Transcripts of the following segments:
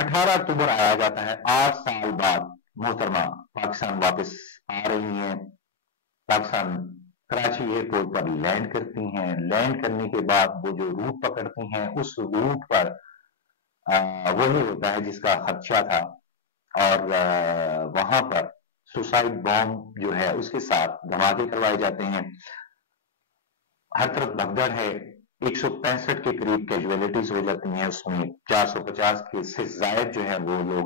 18 اکتوبر آیا جاتا ہے، 8 سال بعد محترمہ پاکستان واپس آ رہی ہیں، پاکستان کراچی ایئرپورٹ پر لینڈ کرتی ہیں۔ لینڈ کرنے کے بعد وہ جو روٹ پکڑتی ہیں، اس روٹ پر وہی ہوتا ہے جس کا خدشہ تھا، اور وہاں پر سوسائڈ بام جو ہے اس کے ساتھ دھماکے کروائے جاتے ہیں۔ ہر طرف بھگدڑ ہے، 165 کے قریب کیجویلٹیز ہو جاتی ہیں، اس میں 450 کے سے زائد جو ہے وہ لوگ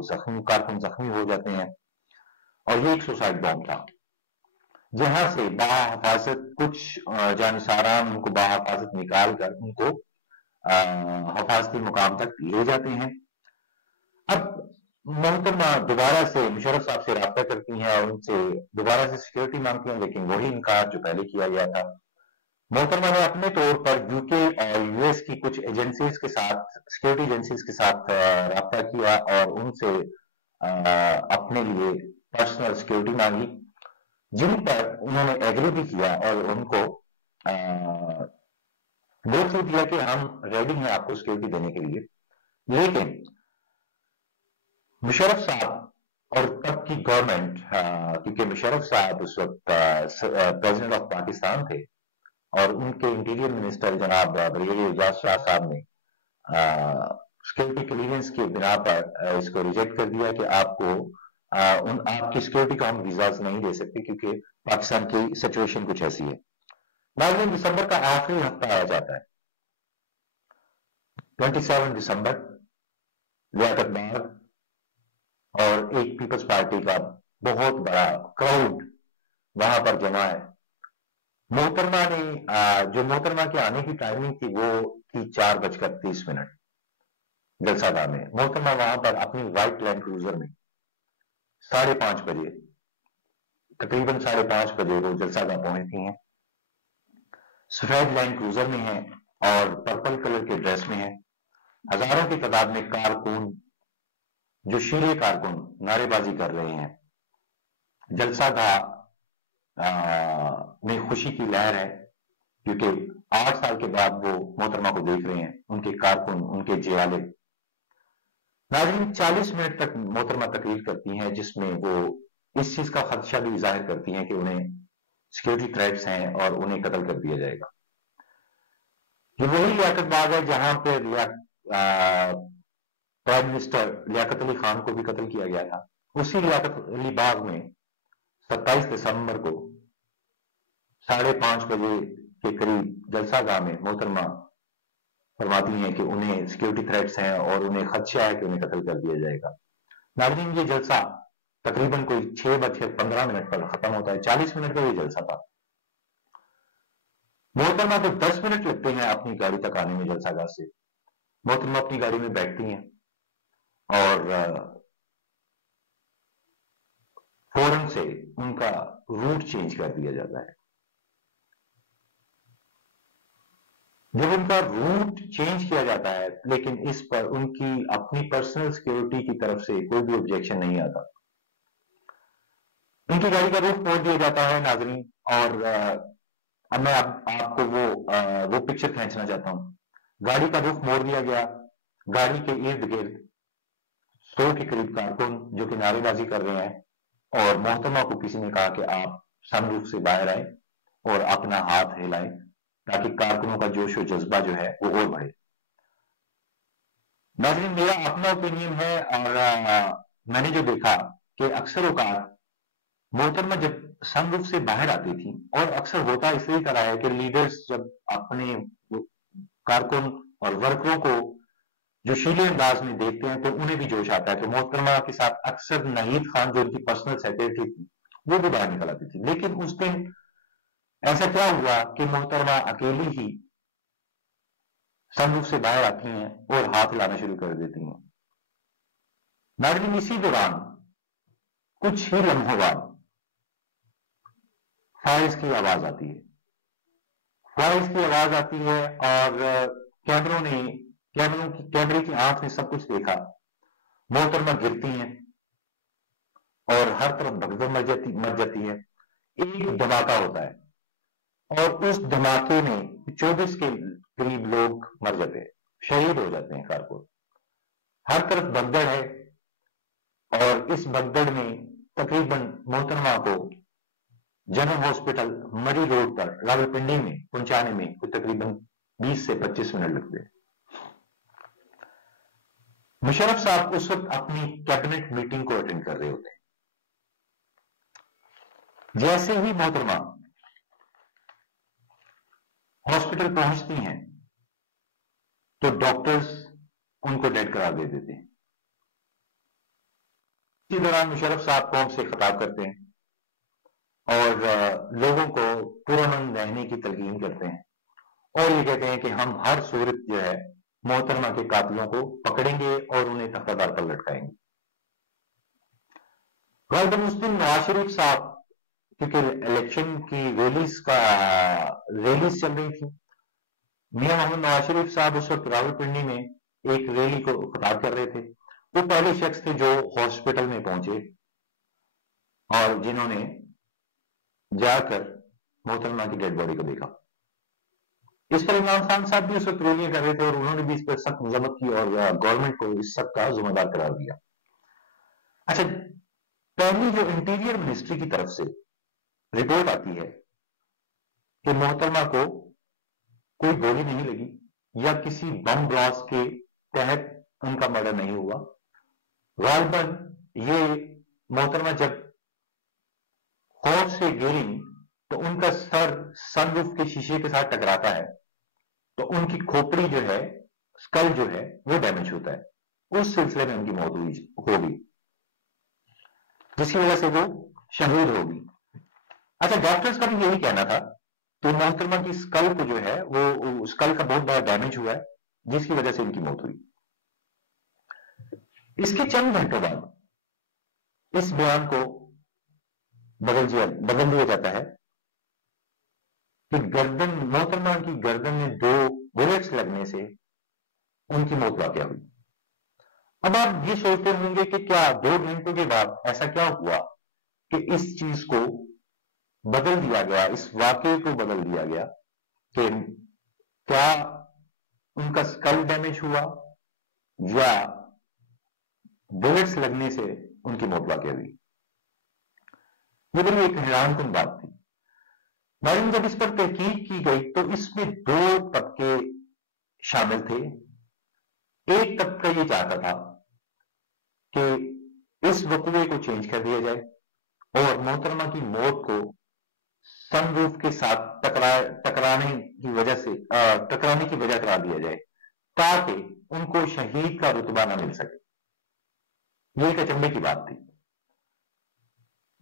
کارکن زخمی ہو جاتے ہیں، اور یہ ایک سوسائڈ بام تھا جہاں سے بحفاظت کچھ جانشاران ان کو بحفاظت نکال کر ان کو حفاظتی مقام تک لے جاتے ہیں۔ اب محترمہ دوبارہ سے مشرف صاحب سے رابطہ کرتی ہیں اور ان سے دوبارہ سے سیکورٹی مانگتی ہیں، لیکن وہی انکار جو پہلے کیا گیا تھا۔ محترمہ نے اپنے طور پر یو کے اور یو ایس کی کچھ ایجنسیز کے ساتھ، سیکورٹی ایجنسیز کے ساتھ رابطہ کیا اور ان سے اپنے لیے پرسنل سیکورٹی مانگی، جن پر انہوں نے ایگری بھی کیا اور ان کو بول دیا کہ ہم ریڈی ہیں آپ کو سیکورٹی دینے کے لیے۔ لیکن مشرف صاحب اور تب کی گورنمنٹ، کیونکہ مشرف صاحب اس وقت پریزیڈنٹ آف پاکستان تھے، اور ان کے انٹیریئر منسٹر جناب بریگیڈیئر اعجاز شاہ صاحب نے سیکورٹی کلیئرنس کے بنا پر اس کو ریجیکٹ کر دیا کہ آپ کو آپ کی سیکورٹی کو ہم ویزاز نہیں دے سکتے، کیونکہ پاکستان کی سچویشن کچھ ایسی ہے۔ ناظرین، دسمبر کا آخری ہفتہ آیا جاتا ہے، 27 دسمبر، لیاقت باغ اور ایک پیپلز پارٹی کا بہت بڑا کراؤڈ وہاں پر جمع ہے۔ محترمہ نے جو محترمہ کے آنے کی ٹائمنگ تھی وہ تھی 4:30 جلسہ گاہ میں۔ محترمہ وہاں پر اپنی وائٹ لینڈ کروزر میں 5:30 بجے، تقریباً 5:30 بجے وہ جلسہ گاہ پہنچتی ہیں۔ سفید لینڈ کروزر میں ہیں اور پرپل کلر کے ڈریس میں ہیں۔ ہزاروں کی تعداد میں کارکن، جو شیرے کارکن نعرے بازی کر رہے ہیں۔ جلسہ گاہ میں خوشی کی لہر ہے، کیونکہ 8 سال کے بعد وہ محترمہ کو دیکھ رہے ہیں، ان کے کارکن، ان کے جیالے۔ ناظرین، 40 منٹ تک محترمہ تقریر کرتی ہیں، جس میں وہ اس چیز کا خدشہ بھی ظاہر کرتی ہیں کہ انہیں سیکورٹی تھریٹس ہیں اور انہیں قتل کر دیا جائے گا۔ یہ وہی لیاقت باغ ہے جہاں پہ پرائم منسٹر لیاقت علی خان کو بھی قتل کیا گیا تھا۔ اسی لیاقت علی باغ میں 27 دسمبر کو 5:30 بجے کے قریب جلسہ گاہ میں محترمہ فرماتی ہیں کہ انہیں سیکورٹی تھریٹس ہیں اور انہیں خدشہ ہے کہ انہیں قتل کر دیا جائے گا۔ ناظرین، یہ جلسہ تقریباً کوئی 6:15 پر ختم ہوتا ہے۔ 40 منٹ کا یہ جلسہ تھا۔ محترمہ کو 10 منٹ لگتے ہیں اپنی گاڑی تک آنے میں جلسہ گاہ سے۔ محترمہ اپنی گاڑی میں بیٹھتی ہیں اور فوراً سے ان کا روٹ چینج کر دیا جاتا ہے۔ جب ان کا روٹ چینج کیا جاتا ہے، لیکن اس پر ان کی اپنی پرسنل سیکورٹی کی طرف سے کوئی بھی آبجیکشن نہیں آتا۔ ان کی گاڑی کا رخ موڑ دیا جاتا ہے ناظرین، اور اب میں آپ کو وہ پکچر کھینچنا چاہتا ہوں۔ گاڑی کا رخ موڑ دیا گیا، گاڑی کے ارد گرد 100 کے قریب کارکن جو کہ نعرے بازی کر رہے ہیں، اور محترمہ کو کسی نے کہا کہ آپ سن روف سے باہر آئیں اور اپنا ہاتھ ہلائیں تاکہ کارکنوں کا جوش و جذبہ جو ہے وہ اور بڑھے۔ ناظرین، میرا اپنا اوپینین ہے، اور میں نے جو دیکھا کہ اکثر اوقات محترمہ جب سن روف سے باہر آتی تھی، اور اکثر ہوتا اس لیے طرح ہے کہ لیڈرز جب اپنے کارکن اور ورکروں کو جوشیلے انداز میں دیکھتے ہیں تو انہیں بھی جوش آتا ہے۔ تو محترمہ کے ساتھ اکثر ناہید خان جو ان کی پرسنل سیکرٹری تھی وہ بھی باہر نکل آتی تھی، لیکن اس دن ایسا کیا ہوا کہ محترمہ اکیلی ہی سن روف سے باہر آتی ہیں اور ہاتھ لانا شروع کر دیتی ہیں۔ ناظرین، اسی دوران کچھ ہی لمحوں بعد فائرز کی آواز آتی ہے۔ فائرز کی آواز آتی ہے اور کیمرے کی آنکھ نے سب کچھ دیکھا۔ محترمہ گرتی ہیں اور ہر طرف بھگدڑ مچ جاتی ہے۔ ایک دھماکہ ہوتا ہے اور اس دھماکے میں 24 کے قریب لوگ مر جاتے ہیں، شہید ہو جاتے ہیں کارکن۔ ہر طرف بھگدڑ ہے، اور اس بھگدڑ میں تقریباً محترمہ کو جنرل ہاسپٹل مری روڈ پر راولپنڈی میں پہنچانے میں کوئی تقریباً 20 سے 25 منٹ لگتے ہیں۔ مشرف صاحب اس وقت اپنی کیبنٹ میٹنگ کو اٹینڈ کر رہے ہوتے ہیں۔ جیسے ہی محترمہ ہاسپٹل پہنچتی ہیں تو ڈاکٹرز ان کو ڈیڈ قرار دے دیتے ہیں۔ اسی دوران مشرف صاحب قوم سے خطاب کرتے ہیں اور لوگوں کو پرامن رہنے کی تلقین کرتے ہیں، اور یہ کہتے ہیں کہ ہم ہر صورت جو ہے محترمہ کے قاتلوں کو پکڑیں گے اور انہیں تختہ دار پر لٹکائیں گے۔ غالباً اس دن نواز شریف صاحب، کیونکہ الیکشن کی ریلیز چل رہی تھی، میاں محمد نواز شریف صاحب اس وقت راولپنڈی میں ایک ریلی کو خطاب کر رہے تھے۔ وہ پہلے شخص تھے جو ہاسپٹل میں پہنچے اور جنہوں نے جا کر محترمہ کی ڈیڈ باڈی کو دیکھا۔ اس پر عمران خان صاحب بھی اس وقت ریلیاں کر رہے تھے اور انہوں نے بھی اس پر سخت مذمت کی اور گورنمنٹ کو اس سب کا ذمہ دار قرار دیا۔ اچھا، پہلی جو انٹیریئر منسٹری کی طرف سے رپورٹ آتی ہے کہ محترمہ کو کوئی گولی نہیں لگی یا کسی بم بلاسٹ کے تحت ان کا مرڈر نہیں ہوا، غالباً یہ محترمہ جب خوف سے گری تو ان کا سر سن روف کے شیشے کے ساتھ ٹکراتا ہے تو ان کی کھوپڑی جو ہے، اسکل جو ہے، وہ ڈیمیج ہوتا ہے۔ اس سلسلے میں ان کی موت ہوگی، جس کی وجہ سے وہ شہید ہوگی۔ اچھا، ڈاکٹرز کا بھی یہی کہنا تھا کہ محترمہ کی اسکل کو جو ہے وہ اسکل کا بہت بڑا ڈیمیج ہوا ہے، جس کی وجہ سے ان کی موت ہوئی۔ اس کے چند گھنٹوں بعد اس بیان کو بدل دیا جاتا ہے کہ محترمہ کی گردن میں 2 بلٹس لگنے سے ان کی موت واقع ہوئی۔ اب آپ یہ سوچتے ہوں گے کہ کیا 2 گھنٹوں کے بعد ایسا کیا ہوا کہ اس چیز کو بدل دیا گیا، اس واقعے کو بدل دیا گیا، کہ کیا ان کا اسکل ڈیمیج ہوا یا بلٹس لگنے سے ان کی موت واقع ہوئی؟ یہ بڑی ایک حیران کن بات تھی۔ معلوم جب اس پر تحقیق کی گئی تو اس میں 2 طبقے شامل تھے۔ ایک طبقہ یہ چاہتا تھا کہ اس وقوعے کو چینج کر دیا جائے اور محترمہ کی موت کو سن روف کے ساتھ ٹکرانے کی وجہ قرار دیا جائے تاکہ ان کو شہید کا رتبہ نہ مل سکے۔ یہ ایک اچنبے کی بات تھی۔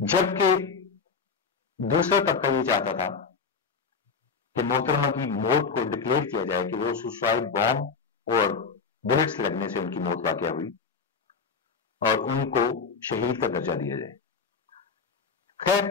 جبکہ دوسرا طبقہ یہ چاہتا تھا کہ محترمہ کی موت کو ڈکلیئر کیا جائے کہ وہ سوسائڈ بام اور بلٹس لگنے سے ان کی موت واقع ہوئی اور ان کو شہید کا درجہ دیا جائے۔ خیر،